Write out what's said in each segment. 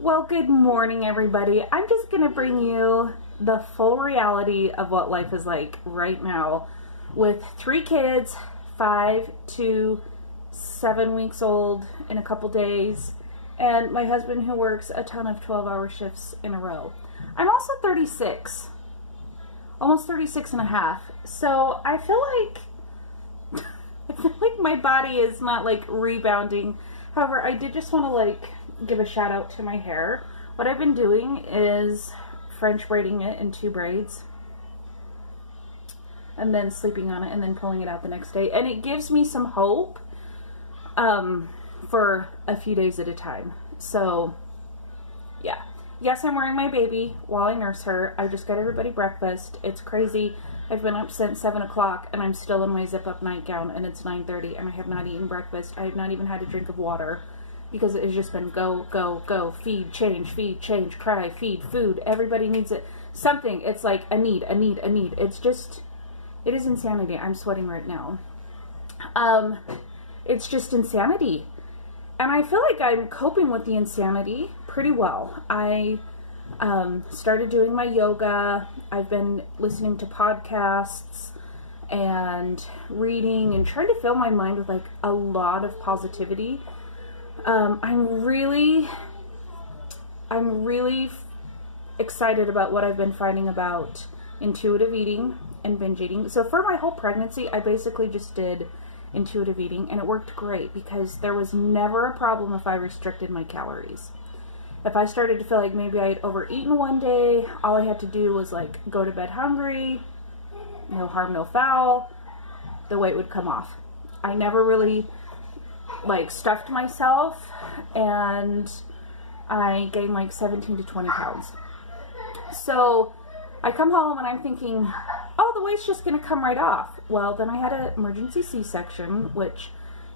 Well, good morning, everybody. I'm just going to bring you the full reality of what life is like right now with 3 kids, 5 to 7 weeks old in a couple days, and my husband who works a ton of 12-hour shifts in a row. I'm also 36, almost 36 and a half, so I feel like my body is not like rebounding. However, I did just want to give a shout out to my hair. What I've been doing is French braiding it in 2 braids and then sleeping on it and then pulling it out the next day, and it gives me some hope for a few days at a time. So yeah, yes, I'm wearing my baby while I nurse her. I just got everybody breakfast. It's crazy. I've been up since 7 o'clock and I'm still in my zip-up nightgown, and it's 9:30 and I have not eaten breakfast. I have not even had a drink of water because it has just been go, go, go, feed, change, cry, feed, food. Everybody needs it. Something. It's like a need. It's just, it is insanity. I'm sweating right now. It's just insanity. And I feel like I'm coping with the insanity pretty well. I started doing my yoga. I've been listening to podcasts and reading and trying to fill my mind with like a lot of positivity. I'm really excited about what I've been finding about intuitive eating and binge eating. So for my whole pregnancy, I basically just did intuitive eating, and it worked great because there was never a problem if I restricted my calories. If I started to feel like maybe I had overeaten one day, all I had to do was like go to bed hungry, no harm, no foul, the weight would come off. I never really stuffed myself, and I gained like 17 to 20 pounds. So I come home and I'm thinking, oh, the weight's just going to come right off. Well, then I had an emergency C-section, which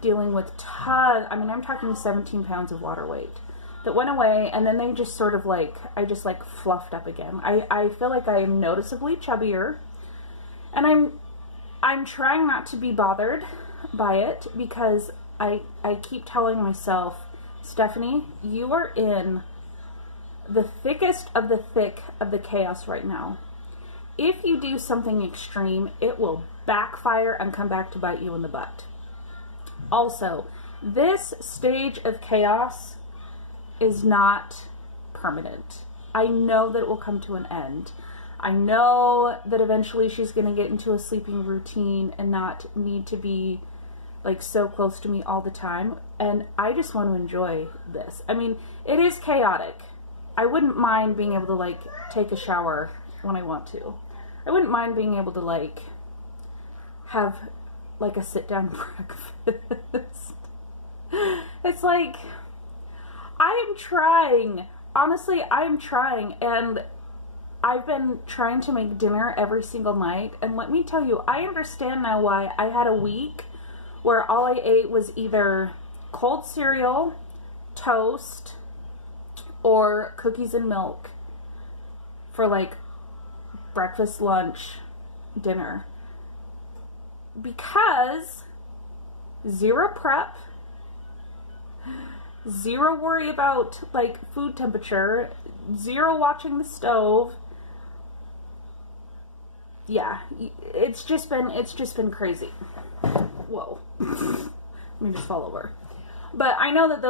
dealing with I'm talking 17 pounds of water weight that went away, and then they just sort of I just fluffed up again. I feel like I am noticeably chubbier, and I'm trying not to be bothered by it because I keep telling myself, Stephanie, you are in the thickest of the thick of the chaos right now. If you do something extreme, it will backfire and come back to bite you in the butt. Also, this stage of chaos is not permanent. I know that it will come to an end. I know that eventually she's going to get into a sleeping routine and not need to be so close to me all the time, and I just want to enjoy this. I mean, it is chaotic. I wouldn't mind being able to take a shower when I want to. I wouldn't mind being able to have a sit down breakfast. It's I am trying. Honestly, I am trying, and I've been trying to make dinner every single night, and let me tell you, I understand now why I had a week where all I ate was either cold cereal, toast, or cookies and milk for breakfast, lunch, dinner. Because zero prep, zero worry about food temperature, zero watching the stove. Yeah, it's just been crazy. Whoa. Let me just fall over. But I know that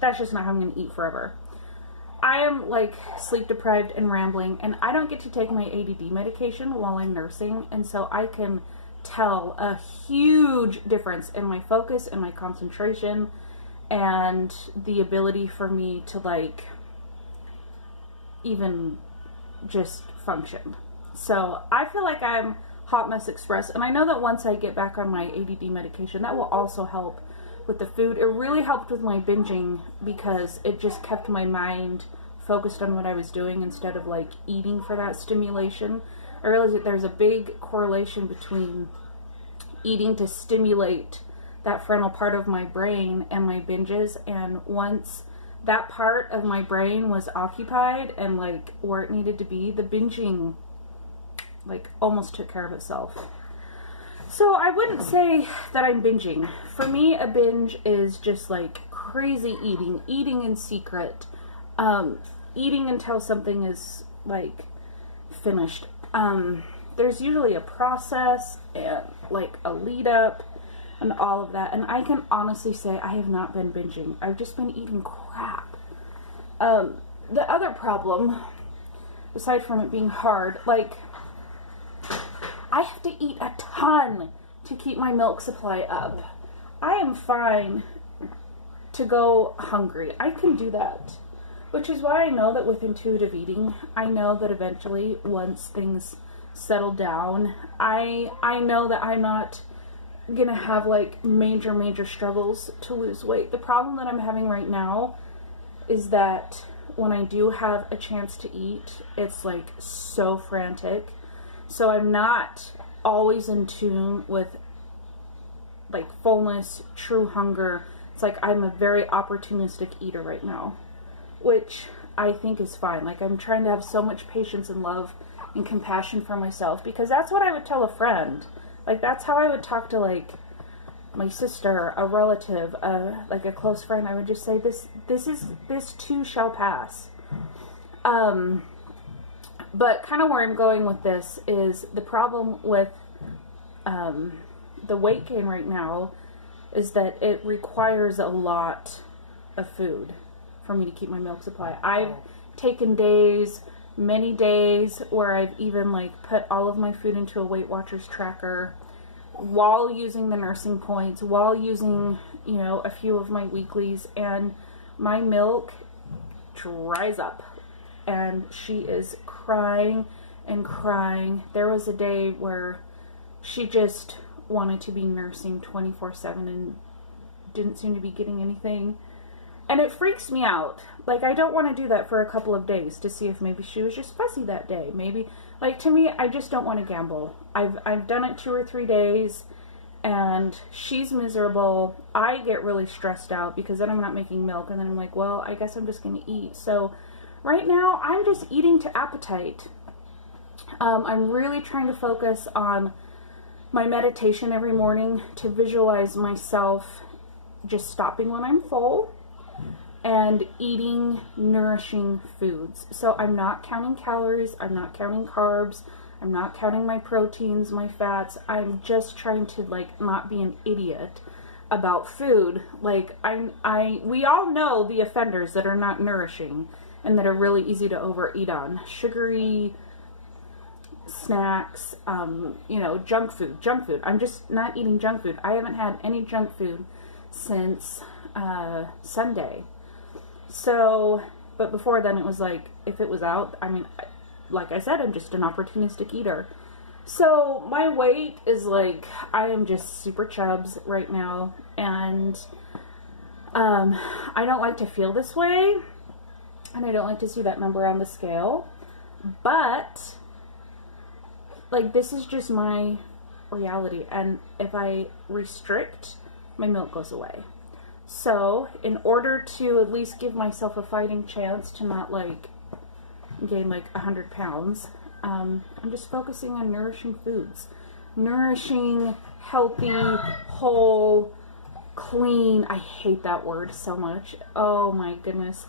that's just not how I'm going to eat forever. I am sleep deprived and rambling, and I don't get to take my ADD medication while I'm nursing, and so I can tell a huge difference in my focus and my concentration and the ability for me to even just function. So I feel like I'm Hot Mess Express, and I know that once I get back on my ADD medication, that will also help with the food. It really helped with my binging because it just kept my mind focused on what I was doing instead of eating for that stimulation. I realized that there's a big correlation between eating to stimulate that frontal part of my brain and my binges, and once that part of my brain was occupied and where it needed to be, the binging almost took care of itself. So I wouldn't say that I'm binging. For me, a binge is just crazy eating in secret, eating until something is like finished. There's usually a process and like a lead up and all of that. And I can honestly say I have not been binging. I've just been eating crap. The other problem, aside from it being hard, like, I have to eat a ton to keep my milk supply up. I am fine to go hungry. I can do that. Which is why I know that with intuitive eating, I know that eventually, once things settle down, I know that I'm not gonna have like major struggles to lose weight. The problem that I'm having right now is that when I do have a chance to eat, it's like so frantic. So I'm not always in tune with like fullness, true hunger. It's like I'm a very opportunistic eater right now, which I think is fine. Like, I'm trying to have so much patience and love and compassion for myself, because that's what I would tell a friend. Like, that's how I would talk to like my sister, a relative, like a close friend. I would just say, this too shall pass. But kind of where I'm going with this is the problem with the weight gain right now is that it requires a lot of food for me to keep my milk supply. I've taken days, many days, where I've even like put all of my food into a Weight Watchers tracker while using the nursing points, while using, you know, a few of my weeklies, and my milk dries up and she is crying and crying. There was a day where she just wanted to be nursing 24/7 and didn't seem to be getting anything. And it freaks me out. Like, I don't want to do that for a couple of days to see if maybe she was just fussy that day. Maybe, like, to me, I just don't want to gamble. I've done it 2 or 3 days, and she's miserable. I get really stressed out because then I'm not making milk, and then I'm like, well, I guess I'm just going to eat. So right now, I'm just eating to appetite. I'm really trying to focus on my meditation every morning to visualize myself just stopping when I'm full and eating nourishing foods. So I'm not counting calories, I'm not counting carbs, I'm not counting my proteins, my fats. I'm just trying to like not be an idiot about food. Like, we all know the offenders that are not nourishing and that are really easy to overeat on. Sugary snacks, you know, junk food. I'm just not eating junk food. I haven't had any junk food since Sunday. So, but before then it was like, if it was out, I mean, like I said, I'm just an opportunistic eater. So my weight is like, I am just super chubs right now, and I don't like to feel this way, and I don't like to see that number on the scale, but like, this is just my reality, and if I restrict, my milk goes away. So in order to at least give myself a fighting chance to not like gain like 100 pounds, I'm just focusing on nourishing foods. Nourishing, healthy, whole, clean. I hate that word so much. Oh my goodness.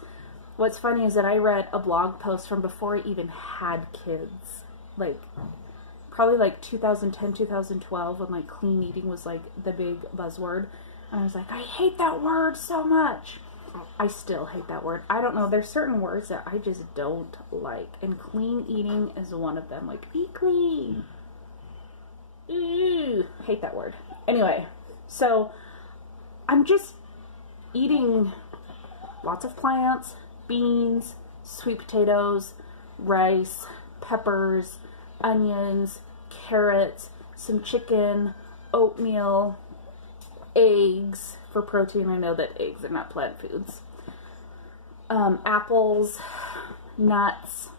What's funny is that I read a blog post from before I even had kids. Like, probably like 2010, 2012, when like clean eating was like the big buzzword. And I was like, I hate that word so much. I still hate that word. I don't know. There's certain words that I just don't like. And clean eating is one of them. Like, be clean. Ew. Hate that word. Anyway, so I'm just eating lots of plants, beans, sweet potatoes, rice, peppers, onions, carrots, some chicken, oatmeal, eggs for protein. I know that eggs are not plant foods. Apples, nuts.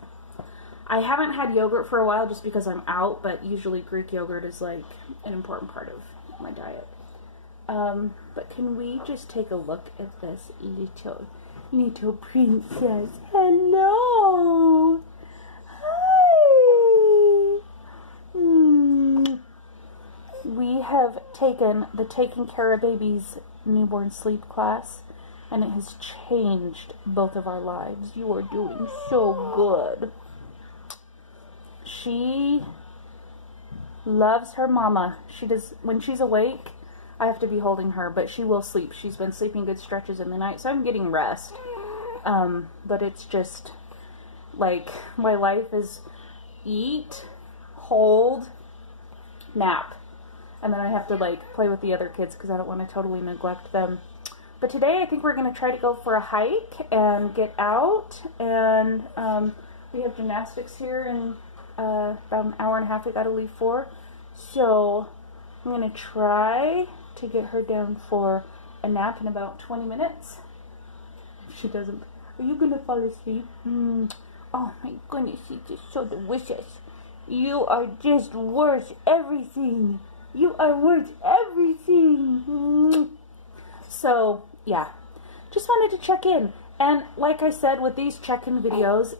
I haven't had yogurt for a while just because I'm out, but usually Greek yogurt is like an important part of my diet. But can we just take a look at this little princess? Hello! Hi! We have taken the Taking Care of Babies newborn sleep class, and it has changed both of our lives. You are doing so good. She loves her mama. She does, when she's awake, I have to be holding her, but she will sleep. She's been sleeping good stretches in the night, so I'm getting rest. But it's just, like, my life is eat, hold, nap. And then I have to, like, play with the other kids because I don't want to totally neglect them. But today I think we're going to try to go for a hike and get out. And we have gymnastics here in about an hour and a half we got to leave for. So I'm going to try to get her down for a nap in about 20 minutes. If she doesn't, are you going to fall asleep? Oh my goodness, she's just so delicious. You are just worth everything. You are worth everything. So, yeah. Just wanted to check in. And like I said, with these check-in videos,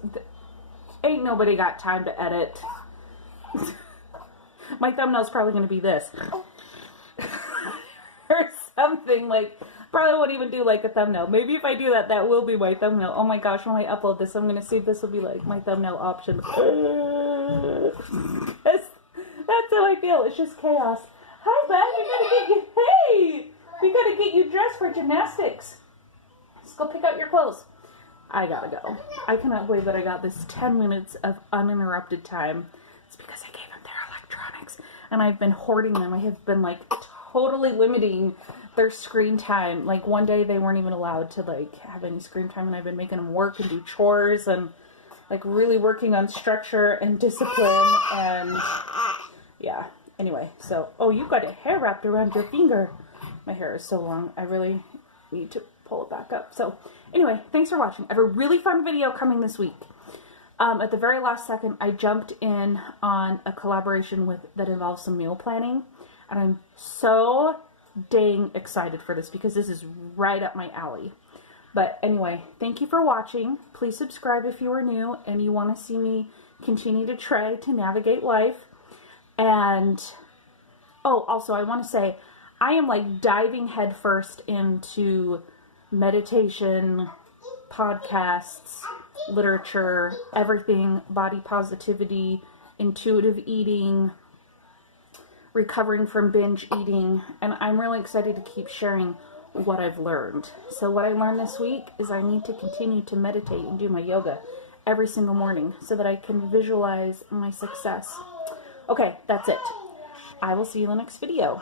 ain't nobody got time to edit. My thumbnail's probably going to be this. Or something like, probably won't even do like a thumbnail. Maybe if I do that, that will be my thumbnail. Oh my gosh, when I upload this, I'm going to see if this will be like my thumbnail option. That's how I feel. It's just chaos. Hi, bud. We gotta get you dressed for gymnastics. Let's go pick out your clothes. I gotta go. I cannot believe that I got this 10 minutes of uninterrupted time. It's because I gave them their electronics, and I've been hoarding them. I have been like totally limiting their screen time. Like one day they weren't even allowed to like have any screen time, and I've been making them work and do chores and like really working on structure and discipline. And yeah, anyway, so, oh, you got a hair wrapped around your finger. My hair is so long, I really need to pull it back up. So anyway, thanks for watching. I have a really fun video coming this week. At the very last second, I jumped in on a collaboration that involves some meal planning, and I'm so dang excited for this because this is right up my alley. But anyway, thank you for watching. Please subscribe if you are new and you want to see me continue to try to navigate life. And, oh, also I want to say, I am like diving headfirst into meditation, podcasts, literature, everything, body positivity, intuitive eating, recovering from binge eating, and I'm really excited to keep sharing what I've learned. So what I learned this week is I need to continue to meditate and do my yoga every single morning so that I can visualize my success. Okay, that's it. I will see you in the next video.